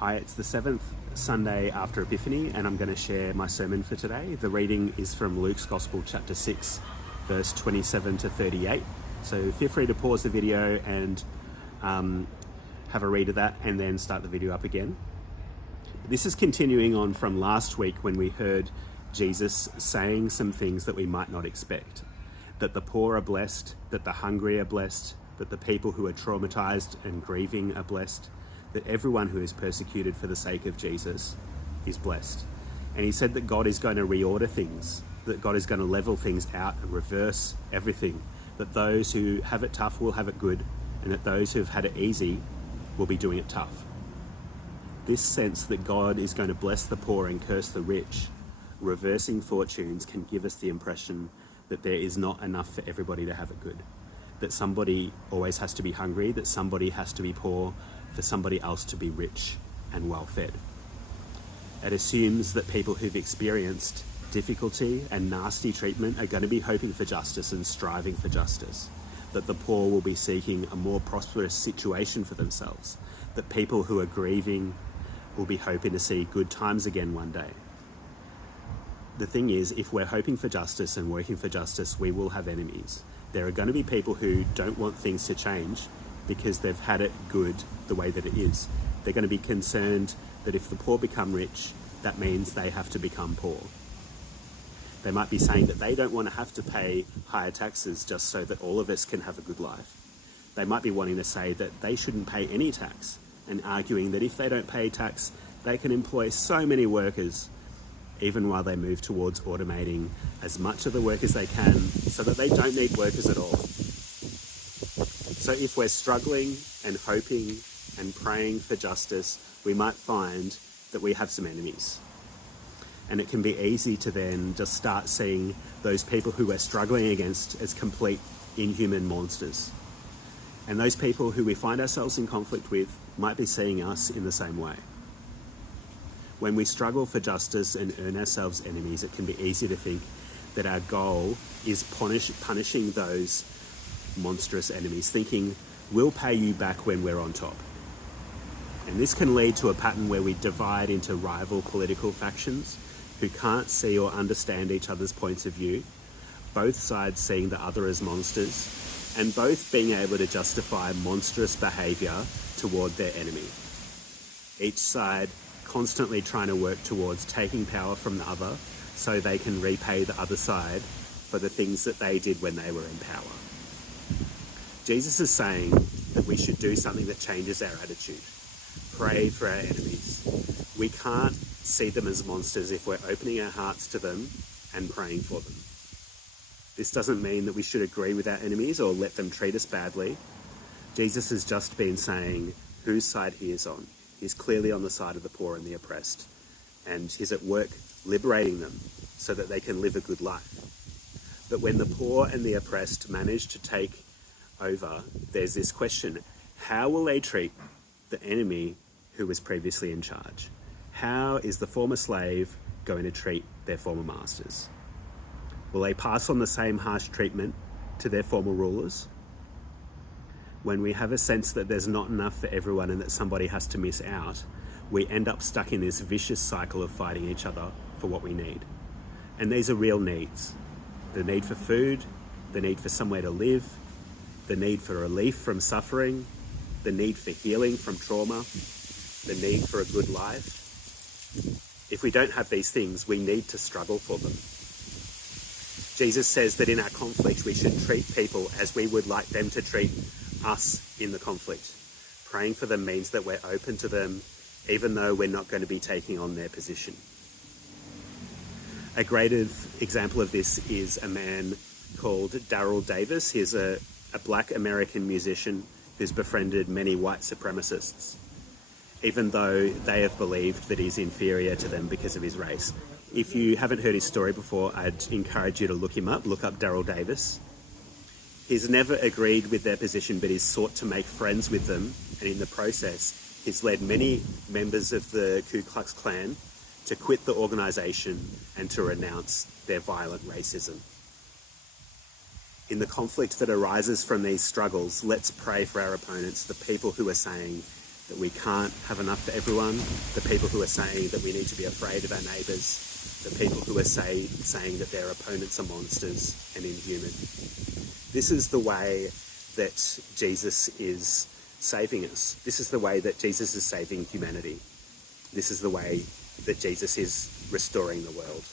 Hi, it's the 7th Sunday after Epiphany, and I'm going to share my sermon for today. The reading is from Luke's Gospel, chapter 6, verse 27 to 38. So feel free to pause the video and have a read of that and then start the video up again. This is continuing on from last week when we heard Jesus saying some things that we might not expect. That the poor are blessed, that the hungry are blessed, that the people who are traumatized and grieving are blessed, that everyone who is persecuted for the sake of Jesus is blessed. And he said that God is going to reorder things, that God is going to level things out and reverse everything, that those who have it tough will have it good, and that those who have had it easy will be doing it tough. This sense that God is going to bless the poor and curse the rich, reversing fortunes, can give us the impression that there is not enough for everybody to have it good. That somebody always has to be hungry, that somebody has to be poor for somebody else to be rich and well-fed. It assumes that people who've experienced difficulty and nasty treatment are going to be hoping for justice and striving for justice. That the poor will be seeking a more prosperous situation for themselves. That people who are grieving will be hoping to see good times again one day. The thing is, if we're hoping for justice and working for justice, we will have enemies. There are going to be people who don't want things to change because they've had it good the way that it is. They're going to be concerned that if the poor become rich, that means they have to become poor. They might be saying that they don't want to have to pay higher taxes just so that all of us can have a good life. They might be wanting to say that they shouldn't pay any tax and arguing that if they don't pay tax, they can employ so many workers, even while they move towards automating as much of the work as they can so that they don't need workers at all. So if we're struggling and hoping and praying for justice, we might find that we have some enemies. And it can be easy to then just start seeing those people who we're struggling against as complete inhuman monsters. And those people who we find ourselves in conflict with might be seeing us in the same way. When we struggle for justice and earn ourselves enemies, it can be easy to think that our goal is punishing those monstrous enemies, thinking we'll pay you back when we're on top. And this can lead to a pattern where we divide into rival political factions who can't see or understand each other's points of view, both sides seeing the other as monsters, and both being able to justify monstrous behaviour toward their enemy. Each side constantly trying to work towards taking power from the other so they can repay the other side for the things that they did when they were in power. Jesus is saying that we should do something that changes our attitude. Pray for our enemies. We can't see them as monsters if we're opening our hearts to them and praying for them. This doesn't mean that we should agree with our enemies or let them treat us badly. Jesus has just been saying whose side he is on. He's clearly on the side of the poor and the oppressed, and he's at work liberating them so that they can live a good life. But when the poor and the oppressed manage to take over, there's this question: how will they treat the enemy who was previously in charge? How is the former slave going to treat their former masters? Will they pass on the same harsh treatment to their former rulers? When we have a sense that there's not enough for everyone and that somebody has to miss out, we end up stuck in this vicious cycle of fighting each other for what we need. And these are real needs. The need for food, the need for somewhere to live, the need for relief from suffering, the need for healing from trauma, the need for a good life. If we don't have these things, we need to struggle for them. Jesus says that in our conflict, we should treat people as we would like them to treat us in the conflict. Praying for them means that we're open to them, even though we're not going to be taking on their position. A great example of this is a man called Daryl Davis. He's a black American musician who's befriended many white supremacists, even though they have believed that he's inferior to them because of his race. If you haven't heard his story before, I'd encourage you to look him up. Look up Daryl Davis. He's never agreed with their position, but he's sought to make friends with them, and in the process, he's led many members of the Ku Klux Klan to quit the organisation and to renounce their violent racism. In the conflict that arises from these struggles, let's pray for our opponents, the people who are saying that we can't have enough for everyone, the people who are saying that we need to be afraid of our neighbours, the people who are saying that their opponents are monsters and inhuman. This is the way that Jesus is saving us. This is the way that Jesus is saving humanity. This is the way that Jesus is restoring the world.